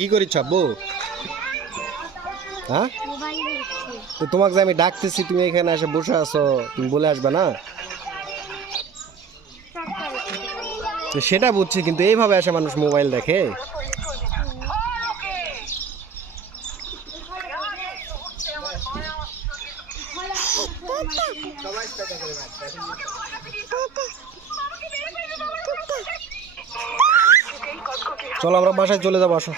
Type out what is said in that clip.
কি করিস আব্বু? হ্যাঁ, তো তোমাকে যে আমি ডাকতেছি তুমি এখানে এসে বসে আছো, তুমি বলে আসবে না? তো সেটা বুঝছি, কিন্তু এইভাবে আসে মানুষ মোবাইল দেখে? চলো আমরা বাসায় চলে যাবো, আসো।